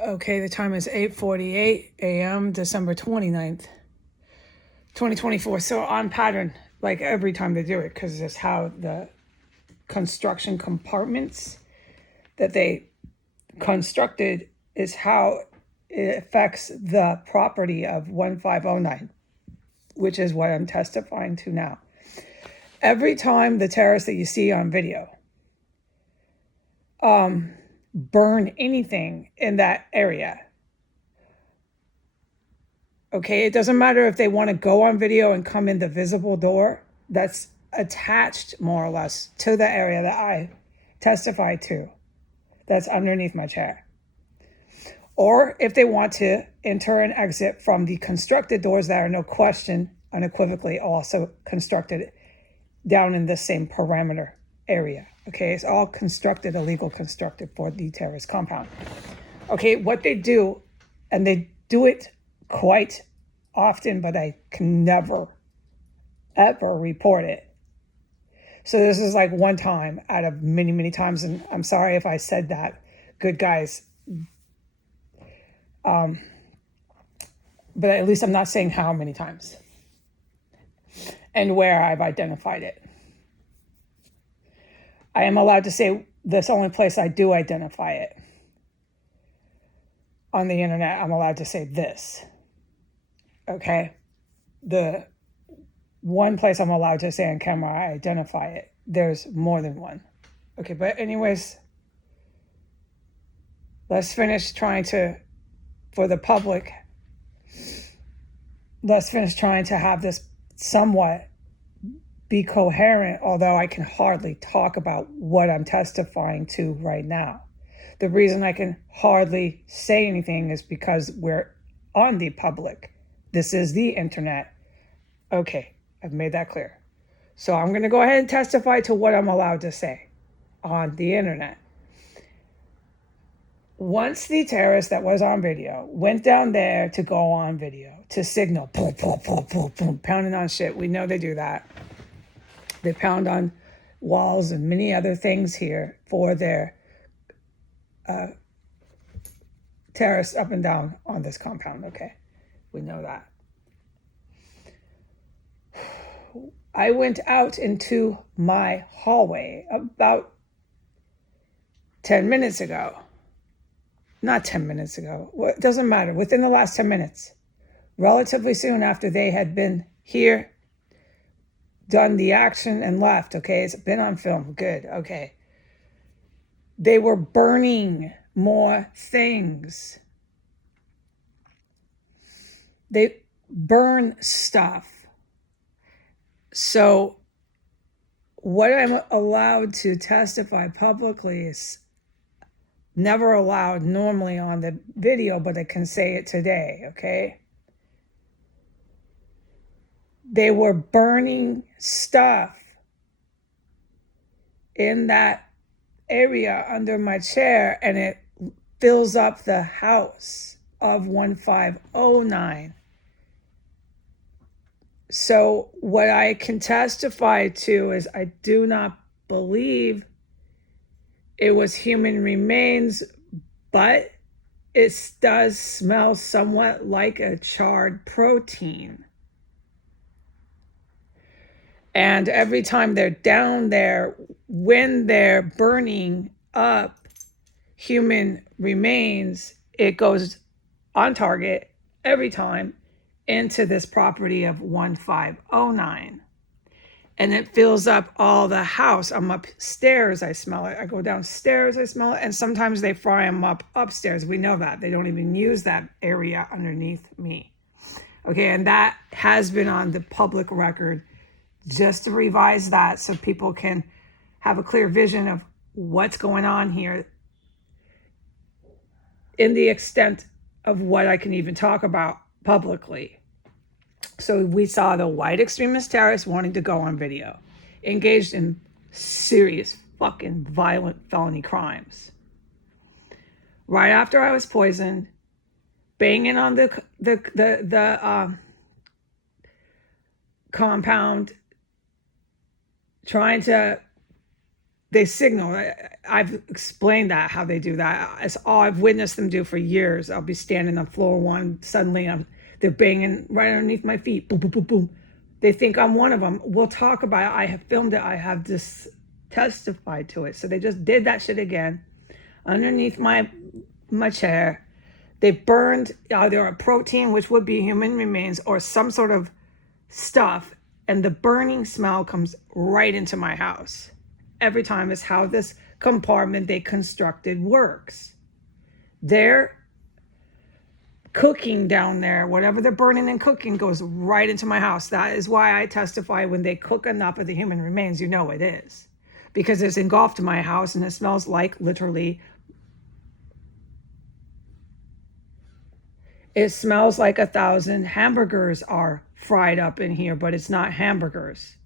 Okay, the time is 8:48 a.m., December 29th, 2024. So on pattern, like every time they do it, because it's how the construction compartments that they constructed is how it affects the property of 1509, which is what I'm testifying to now. Every time the terrorists that you see on video burn anything in that area, okay, it doesn't matter if they want to go on video and come in the visible door that's attached more or less to the area that I testify to, that's underneath my chair. Or if they want to enter and exit from the constructed doors that are no question, unequivocally also constructed down in this same parameter area. Okay, it's all constructed, illegal constructed for the terrorist compound. Okay, what they do, and they do it quite often, but I can never, ever report it. So this is like one time out of many, many times, and I'm sorry if I said that, good guys. But at least I'm not saying how many times and where I've identified it. I am allowed to say this only place I do identify it. On the internet, I'm allowed to say this. Okay? The one place I'm allowed to say on camera, I identify it. There's more than one. Okay, but anyways, let's finish trying to, for the public, let's finish trying to have this somewhat be coherent, although I can hardly talk about what I'm testifying to right now. The reason I can hardly say anything is because we're on the public. This is the internet. Okay, I've made that clear. So I'm going to go ahead and testify to what I'm allowed to say on the internet. Once the terrorist that was on video went down there to go on video, to signal, boom, boom, boom, boom, boom, pounding on shit. We know they do that. They pound on walls and many other things here for their terrorists up and down on this compound, okay? We know that. I went out into my hallway about 10 minutes ago. Not 10 minutes ago. It doesn't matter. Within the last 10 minutes. Relatively soon after they had been here, done the action and left, okay? It's been on film. Good, okay. They were burning more things. They burn stuff. So what I'm allowed to testify publicly is never allowed normally on the video, but I can say it today, okay? They were burning stuff in that area under my chair, and it fills up the house of 1509. So what I can testify to is I do not believe it was human remains, but it does smell somewhat like a charred protein. And every time they're down there, when they're burning up human remains, it goes on target every time into this property of 1509. And it fills up all the house. I'm upstairs, I smell it. I go downstairs, I smell it. And sometimes they fry them up upstairs. We know that. They don't even use that area underneath me. Okay, and that has been on the public record, just to revise that so people can have a clear vision of what's going on here in the extent of what I can even talk about publicly. So we saw the white extremist terrorists wanting to go on video, engaged in serious fucking violent felony crimes. Right after I was poisoned, banging on the compound, trying to They signal. I've explained that, how they do that. It's all I've witnessed them do for years. I'll be standing on floor one. Suddenly they're banging right underneath my feet. Boom, boom, boom, boom. They think I'm one of them. We'll talk about it. I have filmed it. I have just testified to it. So they just did that shit again underneath my chair. They burned either a protein, which would be human remains, or some sort of stuff. And the burning smell comes right into my house. Every time is how this compartment they constructed works. They're cooking down there. Whatever they're burning and cooking goes right into my house. That is why I testify when they cook enough of the human remains, you know it is. Because it's engulfed my house and it smells like literally, it smells like 1,000 hamburgers are fried up in here, but it's not hamburgers.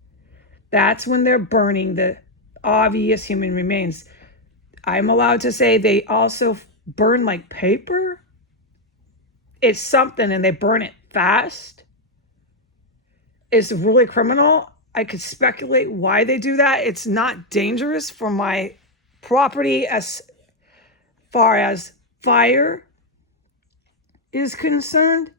That's when they're burning the obvious human remains. I'm allowed to say they also burn like paper. It's something, and they burn it fast. It's really criminal. I could speculate why they do that. It's not dangerous for my property as far as fire is concerned.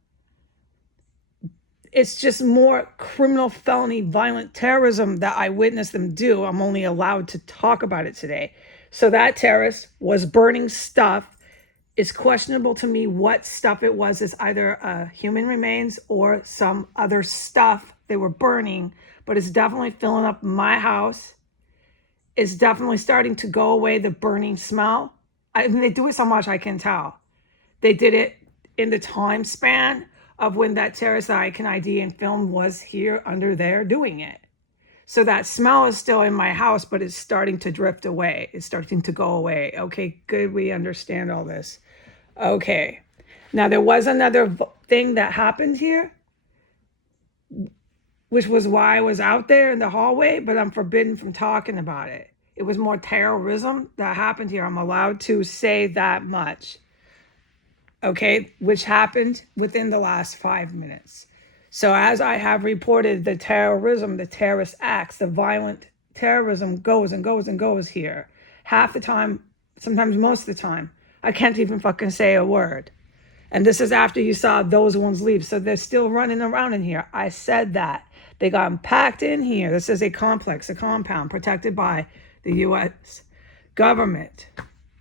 It's just more criminal, felony, violent terrorism that I witnessed them do. I'm only allowed to talk about it today. So that terrorist was burning stuff. It's questionable to me what stuff it was. It's either human remains or some other stuff they were burning, but it's definitely filling up my house. It's definitely starting to go away, the burning smell. They do it so much I can tell. They did it in the time span of when that terrorist that I can ID and film was here under there doing it. So that smell is still in my house, but it's starting to drift away. It's starting to go away. Okay, good. We understand all this. Okay. Now, there was another thing that happened here, which was why I was out there in the hallway, but I'm forbidden from talking about it. It was more terrorism that happened here. I'm allowed to say that much. Okay, which happened within the last 5 minutes. So as I have reported, the terrorism, the terrorist acts, the violent terrorism goes and goes and goes here. Half the time, sometimes most of the time, I can't even fucking say a word. And this is after you saw those ones leave. So they're still running around in here. I said that. They got packed in here. This is a complex, a compound protected by the U.S. government,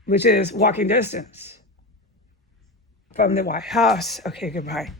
which is walking distance from the White House. Okay, goodbye.